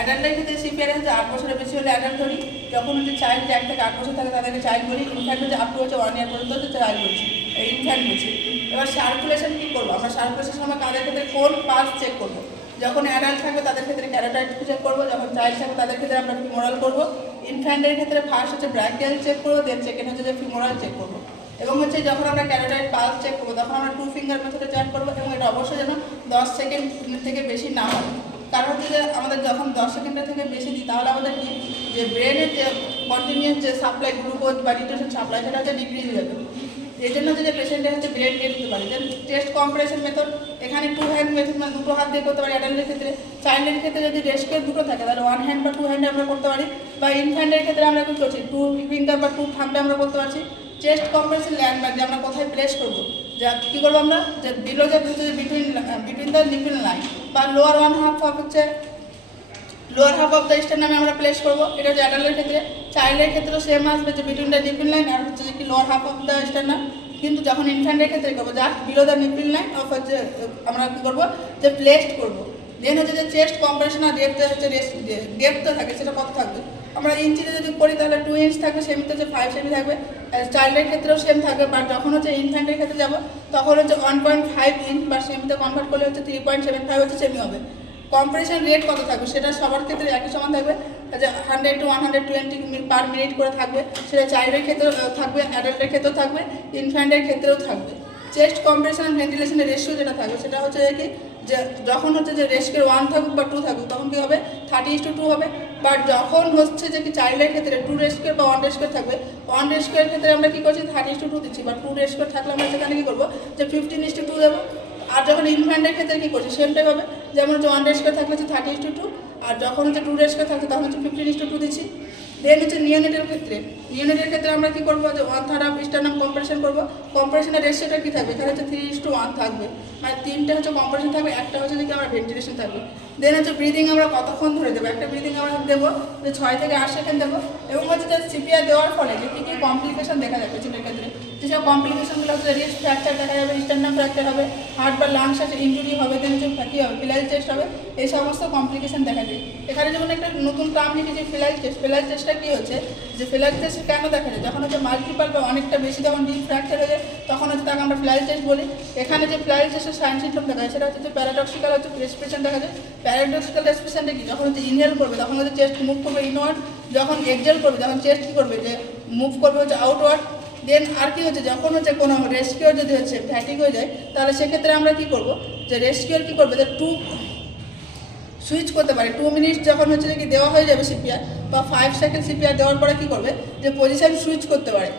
অ্যাডাল্টের ক্ষেত্রে সিপিআর হচ্ছে 8 বছরের বেশি হলে অ্যাডাল্ট ধরি, যখন হচ্ছে চাইল্ড 1 থেকে 8 বছর থাকে তাদেরকে চাইল্ড বলি, ইনফ্যান্ট হচ্ছে আপ টু হচ্ছে 1 ইয়ার পর্যন্ত হচ্ছে চাইল্ড বলছি, ইনফ্যান্ট বলছি। এবার সার্কুলেশন কী করবো আমরা? সার্কুলেশন সময় তাদের ক্ষেত্রে কোন পালস চেক করবো? যখন অ্যাডাল্ট থাকবে তাদের ক্ষেত্রে ক্যারোটাইড চেক করবো, যখন চাইল্ড থাকবে তাদের ক্ষেত্রে আমরা ফিমোরাল করবো। ইনফ্যান্টের ক্ষেত্রে ফার্স্ট হচ্ছে ব্র্যাকিয়াল চেক করবো, দেন সেকেন্ড হচ্ছে যে ফিমোরাল চেক করবো। এবং হচ্ছে যখন আমরা ক্যারোটাইড পালস চেক করবো তখন আমরা 2 ফিঙ্গার মেথডে চেক করবো, এবং এটা অবশ্যই যেন 10 সেকেন্ড থেকে বেশি না হয়। কারণ হচ্ছে যে আমাদের যখন 10 সেকেন্ডের থেকে বেশি দিই তাহলে আমাদের কি যে ব্রেনের যে কন্টিনিউয়াস যে সাপ্লাই গ্লুকোজ বা নিউট্রিশন সাপ্লাই সেটা হচ্ছে ডিক্রিজ হয়ে যাবে। এই জন্য হচ্ছে যে পেশেন্টের হচ্ছে ব্রেন ডেড হতে পারে। দেন টেস্ট কম্প্রেশন মেথড, এখানে 2 হ্যান্ড মেথড, মানে 2 হাত দিয়ে করতে পারি অ্যাডাল্টের ক্ষেত্রে। চাইল্ডের ক্ষেত্রে যদি রেস্কের 2টো থাকে তাহলে 1 হ্যান্ড বা 2 হ্যান্ডে আমরা করতে পারি, বা ইনফ্যান্টের ক্ষেত্রে আমরা কি করছি 2 ফিঙ্গার বা 2 থাম্বে আমরা করতে পারছি। চেস্ট কম্প্রেশন ল্যান্ডমার্ক যে আমরা কোথায় প্লেস করবো, যা কী করবো আমরা যে বিলো যে বিটুইন দ্য নিপল লাইন বা লোয়ার 1/2 হচ্ছে লোয়ার হাফ অফ দ্য স্টার্নামে আমরা প্লেস করবো। এটা হচ্ছে অ্যাডাল্টের ক্ষেত্রে। চাইল্ডের ক্ষেত্রেও সেম আসবে যে বিটুইন দ্য নিপল লাইন আর হচ্ছে কি lower half of the sternum. কিন্তু যখন ইনফ্যান্টের ক্ষেত্রে করবো just below the nipple line of হচ্ছে আমরা কী করবো যে প্লেসড করবো। দেন হচ্ছে যে চেস্ট কম্প্রেশন আর ডেপথ হচ্ছে ডেপথ থাকে সেটা কত থাকবে? আমরা ইঞ্চিতে যদি করি তাহলে 2 ইঞ্চ থাকবে, সেমিতে হচ্ছে 5 সেমি থাকবে। চাইল্ডের ক্ষেত্রেও সেম থাকবে, বাট যখন হচ্ছে ইনফ্যান্টের ক্ষেত্রে যাবো তখন হচ্ছে 1.5 ইঞ্চ বা সেমিতে কনভার্ট করলে হচ্ছে 3.75 হচ্ছে সেমি হবে। কম্প্রেশন রেট কত থাকবে? সেটা সবার ক্ষেত্রে একই সমান থাকবে, যে 100 to 120 পার মিনিট করে থাকবে। সেটা চাইল্ডের ক্ষেত্রেও থাকবে, অ্যাডাল্টের ক্ষেত্রেও থাকবে, ইনফ্যান্টের ক্ষেত্রেও থাকবে। চেস্ট কম্প্রেশন আর ভেন্টিলেশনের রেশিও যেটা থাকবে সেটা হচ্ছে কি যে যখন হচ্ছে যে রেস্কের 1 থাকুক বা 2 থাকুক তখন কী হবে 30:2 হবে। বাট যখন হচ্ছে যে কি চাইল্ডের ক্ষেত্রে 2 রেস্কের বা 1 রেস্কের থাকবে, 1 রেস্কের ক্ষেত্রে আমরা কী করছি 30:2 দিচ্ছি, বা 2 রেস্কের থাকলে আমরা সেখানে কী করবো যে 15:2 দেবো। আর যখন ইনফ্যান্টের ক্ষেত্রে কী করছি সেমটাই হবে, যেমন হচ্ছে 1 রেস্কের থাকলে হচ্ছে 30:2, আর যখন হচ্ছে 2 রেস্কের থাকছে তখন হচ্ছে 15:2 দিচ্ছি। দেন হচ্ছে নিওনেটের ক্ষেত্রে আমরা কী করবো যে 1/3 অফ স্টার্নাম কম্প্রেশন করবো। কম্প্রেশনের রেশিওটা কী থাকবে? এখানে হচ্ছে 3:1 থাকবে, মানে 3টে হচ্ছে কম্প্রেশন থাকবে, একটা হচ্ছে যে আমরা ভেন্টিলেশন থাকবে। দেন হচ্ছে ব্রিদিং আমরা কতক্ষণ ধরে দেবো? একটা ব্রিদিং আমরা দেবো যে 6 থেকে 8 সেকেন্ড দেবো। এবং হচ্ছে যে সিপিআর দেওয়ার ফলে যে কী কী কমপ্লিকেশন দেখা যাবে পেশেন্টের ক্ষেত্রে, যেসব কমপ্লিকেশনগুলো হচ্ছে রিস্ট ফ্র্যাকচার দেখা যাবে, স্টার্নাম ফ্র্যাকচার হবে, হার্ট বা লাংস আছে ইনজুরি হবে, দেন হচ্ছে কী হবে ফিলাইল চেস্ট হবে, এই সমস্ত কমপ্লিকেশন দেখা যায়। এখানে যেমন একটা নতুন টার্ম লিখেছি ফিলাইল চেস্ট। ফিলাইল চেস্টটা কী হচ্ছে যে ফিলাইল চেস্ট কেন দেখা যায়? যখন হচ্ছে মাল্টিপাল বা অনেকটা বেশি যখন ডিপ ফ্র্যাকচার হয়ে যায় তখন হচ্ছে তাকে আমরা ফিলাইল চেস্ট বলি। এখানে যে ফিলাইল চেস্টের সাইন সিম্পটম দেখা যায় সেটা হচ্ছে যে প্যারাডক্সিক্যাল হচ্ছে রেসপিরেশন দেখা যায়। প্যারাডক্সিক্যাল রেসপিরেশনটা কি? যখন হচ্ছে ইনহেল করবে তখন হচ্ছে চেস্ট মুভ করবে ইনওয়ার্ড, যখন এক্সহেল করবে তখন চেস্ট কী করবে যে মুভ করবে হচ্ছে আউটওয়ার্ড। দেন আর কি হচ্ছে যখন হচ্ছে কোনো রেস্কিউর যদি হচ্ছে ফ্যাটিক হয়ে যায় তাহলে সেক্ষেত্রে আমরা কী করবো যে রেস্কিউর কী করবে যে 2 সুইচ করতে পারে। 2 মিনিট যখন হচ্ছে কি দেওয়া হয়ে যাবে সিপিআর বা 5 সেকেন্ড সিপিআর দেওয়ার পরে কী করবে যে পজিশন সুইচ করতে পারে।